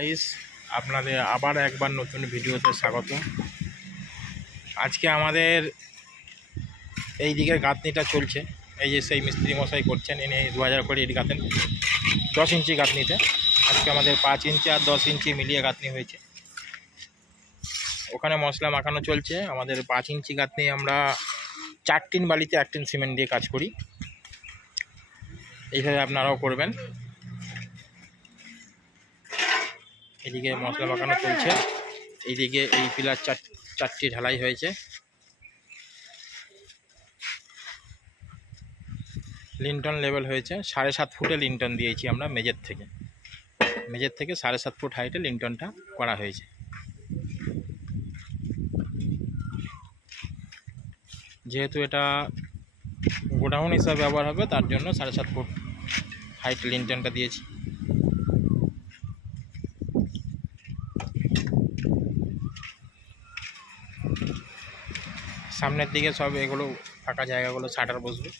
Guys, আপনাদের আবার একবার নতুন ভিডিওতে স্বাগত। আজকে আমাদের এই দিকের গাঁথনিটা চলছে। এই যে সেই মিস্ত্রি মশাই করছেন, এনে 2000 করে ইট গাঁথেন 10 ইঞ্চি গাঁথনিতে। আজকে আমাদের 5 ইঞ্চি আর 10 ইঞ্চি মিলিয়ে গাঁথনি হয়েছে। ওখানে মশলা মাখানো চলছে। আমাদের 5 ইঞ্চি গাঁথনি আমরা 4 টিন বালিতে 1 টিন সিমেন্ট দিয়ে কাজ করি। এইভাবে আপনারাও করবেন। এদিকে মশলা মাখানো চলছে, এইদিকে এই পিলার চারটি ঢালাই হয়েছে। লিন্টন লেভেল হয়েছে, 7.5 ফুটে লিন্টন দিয়েছি আমরা মেজের থেকে 7.5 ফুট হাইটে লিন্টনটা করা হয়েছে। যেহেতু এটা গোডাউন হিসাবে ব্যবহার হবে, তার জন্য 7.5 ফুট হাইট লিন্টনটা দিয়েছি। সামনের দিকে সব এগুলো ফাঁকা জায়গাগুলো শাটার বসবে।